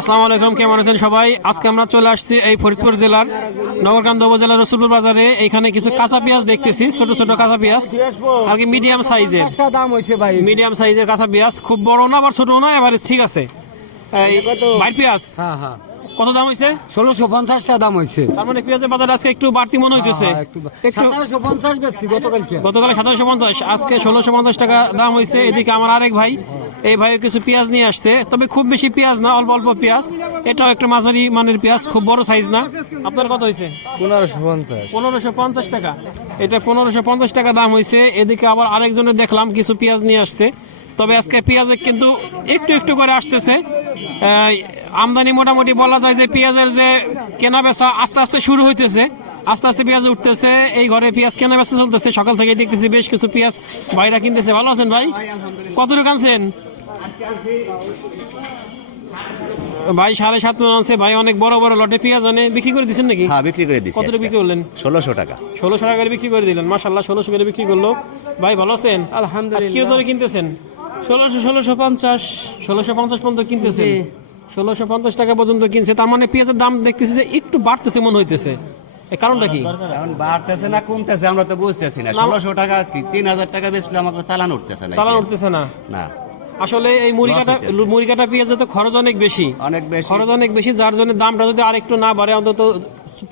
আসসালামু আলাইকুম কেমন আছেন সবাই? আজকে আমরা চলে আসছি এই ফরিদপুর জেলার নগরকান্দ উপজেলার রসুলপুর বাজারে। এখানে কিছু কাঁচা পেঁয়াজ দেখতেছি ছোট ছোট কাঁচা পেঁয়াজ আর কি মিডিয়াম সাইজের দাম হয়েছে ভাই। মিডিয়াম সাইজের কাঁচা পেঁয়াজ খুব বড় না আবার ছোট না এভারেজ ঠিক আছে। এই বাইর পেঁয়াজ? হ্যাঁ হ্যাঁ। কত দাম হয়েছে ষোলোশো পঞ্চাশটা দাম হয়েছে তার মানে পেঁয়াজের বাজার আজকে একটু বাড়তি মনে হইতেছে। হ্যাঁ, একটু সতেরোশো পঞ্চাশ বেশি গতকালকে। গতকাল সতেরোশো পঞ্চাশ আজকে ষোলোশো পঞ্চাশ টাকা দাম হয়েছে এদিকে আমার আরেক ভাই এই ভাই কিছু পেঁয়াজ নিয়ে আসছে। তবে খুব বেশি পেঁয়াজ না অল্প অল্প পেঁয়াজ। এটাও একটা মাঝারি মানের পেঁয়াজ খুব বড় সাইজ না। আপনার কত হয়েছে পনেরোশো পঞ্চাশ। পনেরোশো পঞ্চাশ টাকা। এটা পনেরোশো পঞ্চাশ টাকা দাম হয়েছে এদিকে আবার আরেকজনের দেখলাম কিছু পেঁয়াজ নিয়ে আসছে। তবে আজকে পেঁয়াজের কিন্তু একটু একটু করে আসতেছে। আমদানি মোটামুটি বলা যায় যে পেঁয়াজের যে কেনা বেচা আস্তে আস্তে শুরু হইতেছে আস্তে আস্তে পেঁয়াজ উঠতেছে এই ঘরে পেঁয়াজ কেনা বেচা চলতেছে সকাল থেকে দেখতেছি বেশ কিছু পেঁয়াজ ভাইরা কিনতেছে। ভালো আছেন ভাই? কতটুকু আনছেন? ভাই সাড়ে সাত মন আনছে। ভাই অনেক বড় বড় লটে পেঁয়াজ আনে। বিক্রি করে দিচ্ছেন নাকি? হ্যাঁ বিক্রি করে দিচ্ছি কতটুকু বিক্রি করলেন? ষোলোশো টাকা। ষোলোশো টাকা করে বিক্রি করে দিলেন। মাসাল্লাহ ষোলোশো করে বিক্রি করল। ভাই ভালো আছেন? আলহামদুলিল্লাহ। কি ধরে কিনতেছেন? ষোলোশো ষোলোশো পঞ্চাশ। ষোলোশো পঞ্চাশ পর্যন্ত কিনতেছেন? ষোলোশো পঞ্চাশ টাকা পর্যন্ত কিনছে তার মানে পেঁয়াজের দাম দেখতেছি যে একটু বাড়তেছে মনে হইতেছে। কারণটা কি? এখন বাড়তেছে না কমতেছে আমরা তো বুঝতেছি না। ষোলোশো টাকা তিন হাজার টাকা বেশি আমাকে চালান উঠতেছে না চালান উঠতেছে না। না। আসলে এই মুড়ি কাটা হইতেছে। মুড়ি কাটা পেঁয়াজে তো খরচ অনেক বেশি। অনেক বেশি। খরচ অনেক বেশি যার জন্য দামটা যদি আরেকটু না বাড়ে অন্তত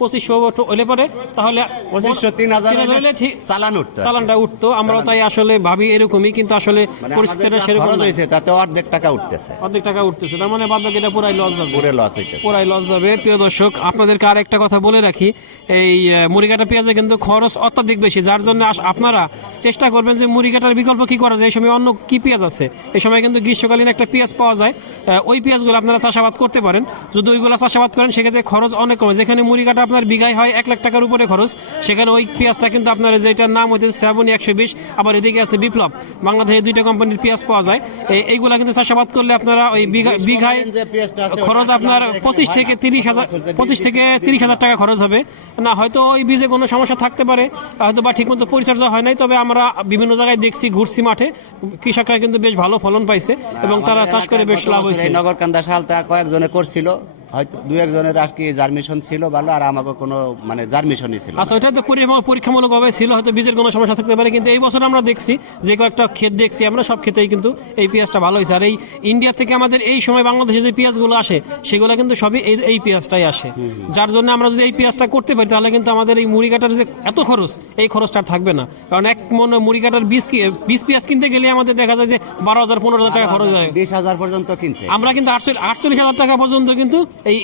পঁচিশশো হলে পরে তাহলে পঁচিশশো তিন হাজার তিন হলে ঠিক চালান উঠতে চালানটা উঠতো। আমরাও তাই আসলে ভাবি এরকমই কিন্তু আসলে মানে পরিস্থিতিটা সেরকম। হয়েছে তাতে অর্ধেক টাকা উঠতেছে। অর্ধেক টাকা উঠতেছে। তার মানে বাদ বাকিটা পুরাই লস যাবে। পুরে লস হইতেছে। পুরাই লস যাবে। প্রিয় দর্শক আপনাদেরকে আর একটা কথা বলে রাখি। এই আহ, মুড়িকাটা পেঁয়াজে কিন্তু খরচ অত্যাধিক বেশি যার জন্য আপনারা চেষ্টা করবেন যে মুড়িকাটার বিকল্প কি করা যায় এই সময় অন্য কি পেঁয়াজ আছে? এই সময় কিন্তু গ্রীষ্মকালীন একটা পেঁয়াজ পাওয়া যায়। ওই পেঁয়াজগুলো আপনারা চাষাবাদ করতে পারেন। যদি ওইগুলো চাষাবাদ করেন সেক্ষেত্রে খরচ অনেক কমে। যেখানে মুড়িকাটা আপনার বিঘায় হয় এক লাখ টাকার উপরে খরচ। সেখানে ওই পেঁয়াজটা কিন্তু আপনার যেটার নাম হচ্ছে শ্রাবণী একশো বিশ আবার এদিকে আছে বিপ্লব। বাংলাদেশে দুইটা কোম্পানির পেঁয়াজ পাওয়া যায়। এই- এইগুলা কিন্তু চাষাবাদ করলে আপনারা ওই বিঘা বিঘায় পেঁয়াজটা খরচ আপনার পঁচিশ থেকে তিরিশ হাজার পঁচিশ থেকে তিরিশ হাজার টাকা খরচ হবে। না হয়তো ওই বীজে কোনো সমস্যা থাকতে পারে হয়তো বা ঠিকমতো পরিচর্যা হয় নাই তবে আমরা বিভিন্ন জায়গায় দেখছি ঘুরছি মাঠে। কৃষকরা কিন্তু বেশ ভালো ফলন পাইছে এবং তারা চাষ করে বেশ লাভ হয়েছে। নগরকান্দা সালটা কয়েকজনে করছিল। হয়তো দু একজনের আর কি জার্মিশন ছিল ভালো আর আমাকে কোনো মানে জার্মিশনই ছিল আচ্ছা ওইটা তো পরীক্ষা- পরীক্ষামূলকভাবে ছিল হয়তো বীজের কোনো সমস্যা থাকতে পারে কিন্তু এই বছর আমরা দেখছি যে কয়েকটা ক্ষেত দেখছি আমরা সব ক্ষেতেই কিন্তু এই পেঁয়াজটা ভালো হয়েছে। আর এই ইন্ডিয়া থেকে আমাদের এই সময় বাংলাদেশে যে পেঁয়াজগুলো আসে সেগুলো কিন্তু সবই এই এই পেঁয়াজটাই আসে। যার জন্য আমরা যদি এই পেঁয়াজটা করতে পারি তাহলে কিন্তু আমাদের এই মুড়ি কাটার যে এত খরচ এই খরচটা থাকবে না। কারণ এক মন মুড়ি কাটার বীজ কি- বীজ পেঁয়াজ কিনতে গেলে আমাদের দেখা যায় যে বারো হাজার পনেরো হাজার টাকা খরচ হয়। বিশ হাজার পর্যন্ত কিনছে। আমরা কিন্তু আটচল্লিশ আটচল্লিশ হাজার টাকা পর্যন্ত কিন্তু এই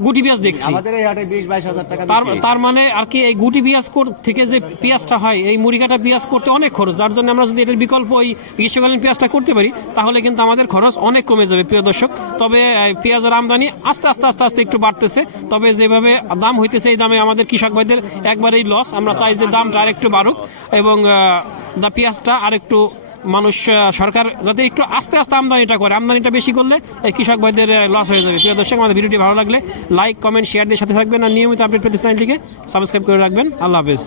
গুটি পেঁয়াজ দেখছি। আমাদের এই হাটে বিশ বাইশ হাজার টাকা তার তার মানে আর কি এই গুটি পেঁয়াজ কর- থেকে যে পেঁয়াজটা হয় এই মুড়িকাটা পেঁয়াজ করতে অনেক খরচ। যার জন্য আমরা যদি এটার বিকল্প ওই গ্রীষ্মকালীন পেঁয়াজটা করতে পারি তাহলে কিন্তু আমাদের খরচ অনেক কমে যাবে প্রিয় দর্শক। তবে পেঁয়াজের আমদানি আস্তে আস্তে আস্তে আস্তে একটু বাড়তেছে। তবে যেভাবে দাম হইতেছে এই দামে আমাদের কৃষক ভাইদের একবারেই লস আমরা চাই যে দামটা আর একটু বাড়ুক এবং দা পেঁয়াজটা আর একটু মানুষ সরকার যাতে একটু আস্তে আস্তে আমদানিটা করে, আমদানিটা বেশি করলে কৃষক ভাইদের লস হয়ে যাবে। প্রিয় দর্শক, আমাদের ভিডিওটি ভালো লাগলে লাইক কমেন্ট শেয়ার দিয়ে সাথে থাকবেন আর নিয়মিত আপডেট পেতে চ্যানেলটিকে সাবস্ক্রাইব করে রাখবেন। আল্লাহ হাফেজ।